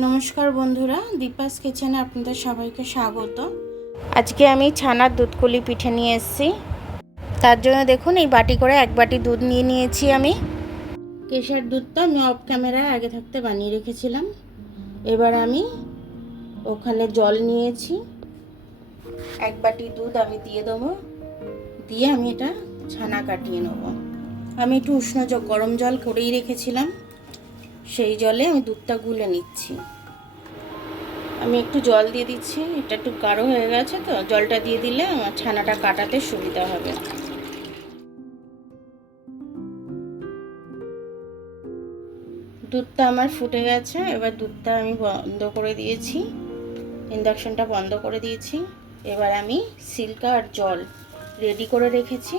নমস্কার বন্ধুরা, দীপাস কিচেনে আপনাদের সবাইকে স্বাগত। আজকে আমি ছানার দুধকুলি পিঠে নিয়ে এসেছি। তার জন্য দেখুন এই বাটি করে 1 বাটি দুধ নিয়ে নিয়েছি আমি। কেশর দুধটা আমি অফ ক্যামেরায় আগে থাকতে বানিয়ে রেখেছিলাম। এবার আমি ওখানে জল নিয়েছি, 1 বাটি দুধ আমি দিয়ে দেবো। দিয়ে আমি এটা ছানা কাটিয়ে নেব। আমি একটু উষ্ণ গরম জল করেই রেখেছিলাম, সেই জলে আমি দুধটা গুলে নিচ্ছি। আমি একটু জল দিয়ে দিচ্ছি, এটা একটু গাঢ় হয়ে গেছে তো জলটা দিয়ে দিলে আমার ছানাটা কাটাতে সুবিধা হবে। দুধটা আমার ফুটে গেছে, এবার দুধটা আমি বন্ধ করে দিয়েছি, ইন্ডাকশনটা বন্ধ করে দিয়েছি। এবার আমি সিল্কা আর জল রেডি করে রেখেছি।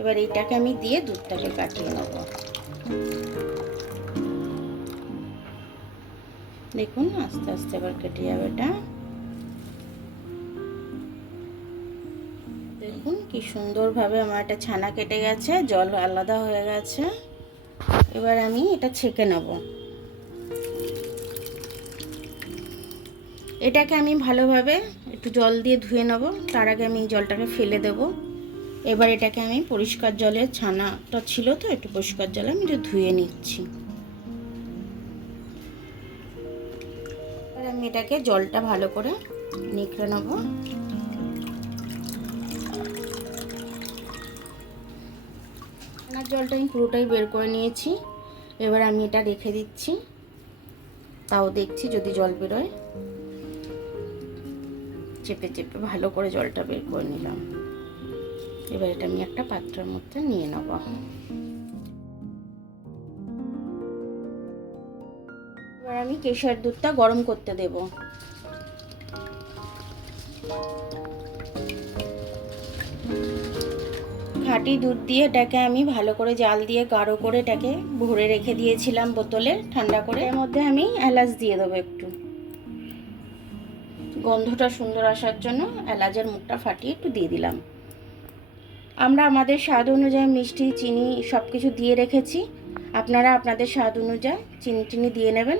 এবার এইটাকে আমি দিয়ে দুধটাকে কাটিয়ে নেব। দেখুন আস্তে আস্তে এবার কেটে যাবে এটা। দেখুন কি সুন্দরভাবে আমার এটা ছানা কেটে গেছে, জল আলাদা হয়ে গেছে। এবার আমি এটা ছেঁকে নেব। এটাকে আমি ভালোভাবে একটু জল দিয়ে ধুয়ে নেব। তার আগে আমি জলটাকে ফেলে দেব। এবার এটাকে আমি পরিষ্কার জলে, ছানাটা ছিল তো একটু পরিষ্কার জলে আমি একটু ধুয়ে নিচ্ছি। এবার আমি এটাকে জলটা ভালো করে নিখড়ে নেব। ছানার জলটা আমি পুরোটাই বের করে নিয়েছি। এবার আমি এটা রেখে দিচ্ছি, তাও দেখছি যদি জল বেরোয়। চেপে চেপে ভালো করে জলটা বের করে নিলাম। এবার এটা আমি একটা পাত্রের মধ্যে নিয়ে নেব। এবার আমি কেশর দুধটা গরম করতে দেব। খাঁটি দুধ দিয়ে এটাকে আমি ভালো করে জাল দিয়ে গাঢ় করে এটাকে ভরে রেখে দিয়েছিলাম বোতলে ঠান্ডা করে। এর মধ্যে আমি এলাচ দিয়ে দেবো, একটু গন্ধটা সুন্দর আসার জন্য এলাচের মুখটা ফাটিয়ে একটু দিয়ে দিলাম। আমরা আমাদের স্বাদ অনুযায়ী মিষ্টি, চিনি সব কিছু দিয়ে রেখেছি। আপনারা আপনাদের স্বাদ অনুযায়ী চিনি দিয়ে নেবেন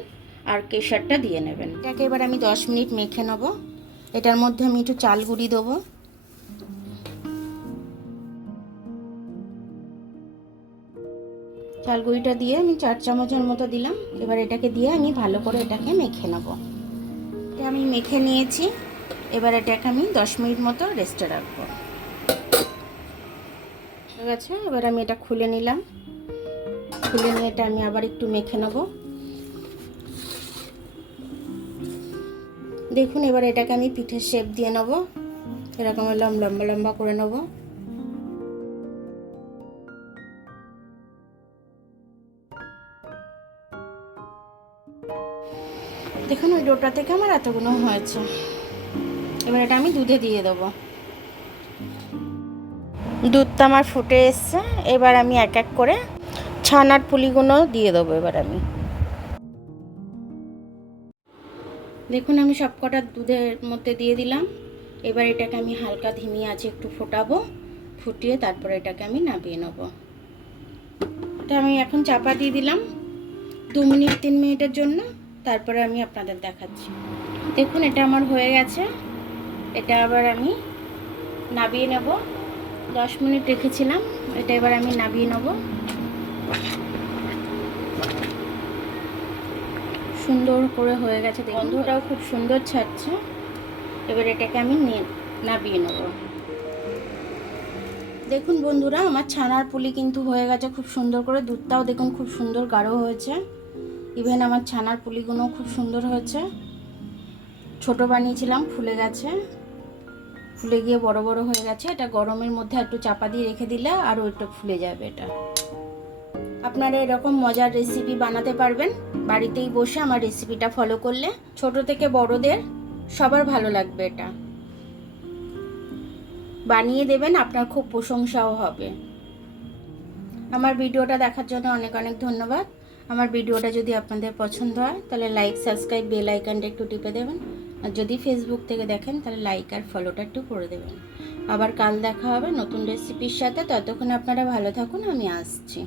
আর কেশরটা দিয়ে নেবেন। এটাকে এবার আমি 10 মিনিট মেখে নেব। এটার মধ্যে আমি একটু চাল গুঁড়ি দেবো। চাল গুঁড়িটা দিয়ে আমি 4 চামচের মতো দিলাম। এবার এটাকে দিয়ে আমি ভালো করে এটাকে মেখে নেব। এটা আমি মেখে নিয়েছি। এবার এটাকে আমি 10 মিনিট মতো রেস্টে রাখবো। ঠিক আছে, এবার আমি এটা খুলে নিলাম। খুলে নিয়ে এটা আমি আবার একটু মেখে নেব। দেখুন এবার এটাকে আমি পিঠের শেপ দিয়ে নেব। এরকম লম্বা লম্বা করে নেব। দেখুন ওই ডোটা থেকে আমার এতগুলো হয়েছে। এবার এটা আমি দুধে দিয়ে দেবো। দুধটা আমার ফুটে এসছে। এবার আমি এক এক করে ছানার পুলিগুলো দিয়ে দেবো। এবার আমি দেখুন আমি সব কটা দুধের মধ্যে দিয়ে দিলাম। এবার এটাকে আমি হালকা ধিমি আঁচে একটু ফোটাবো, ফুটিয়ে তারপরে এটাকে আমি নামিয়ে নেব। এটা আমি এখন চাপা দিয়ে দিলাম 2 মিনিট 3 মিনিটের জন্য। তারপরে আমি আপনাদের দেখাচ্ছি। দেখুন এটা আমার হয়ে গেছে। এটা আবার আমি নামিয়ে নেব। 10 মিনিট রেখেছিলাম, এটা এবার আমি নামিয়ে নেব। সুন্দর করে হয়ে গেছে, গন্ধটাও খুব সুন্দর ছাড়ছে। এবার এটাকে আমি নামিয়ে নেব। দেখুন বন্ধুরা আমার ছানার পুলি কিন্তু হয়ে গেছে খুব সুন্দর করে। দুধটাও দেখুন খুব সুন্দর গাঢ় হয়েছে। ইভেন আমার ছানার পুলিগুলো খুব সুন্দর হয়েছে। ছোট বানিয়েছিলাম, ফুলে গেছে, ফুলে গিয়ে বড় বড় হয়ে গেছে। এটা গরমের মধ্যে একটু চাপা দিয়ে রেখে দিলে আরও একটু ফুলে যাবে। এটা আপনারা এরকম মজার রেসিপি বানাতে পারবেন বাড়িতেই বসে আমার রেসিপিটা ফলো করলে। ছোট থেকে বড়দের সবার ভালো লাগবে। এটা বানিয়ে দেবেন, আপনার খুব প্রশংসাও হবে। আমার ভিডিওটা দেখার জন্য অনেক অনেক ধন্যবাদ। আমার ভিডিওটা যদি আপনাদের পছন্দ হয় তাহলে লাইক, সাবস্ক্রাইব, বেল আইকনটা একটু টিপে দেবেন। আর যদি ফেসবুক থেকে দেখেন তাহলে লাইক আর ফলোটা একটু করে দেবেন। আবার কাল দেখা হবে নতুন রেসিপির সাথে। ততক্ষণ আপনারা ভালো থাকুন, আমি আসছি।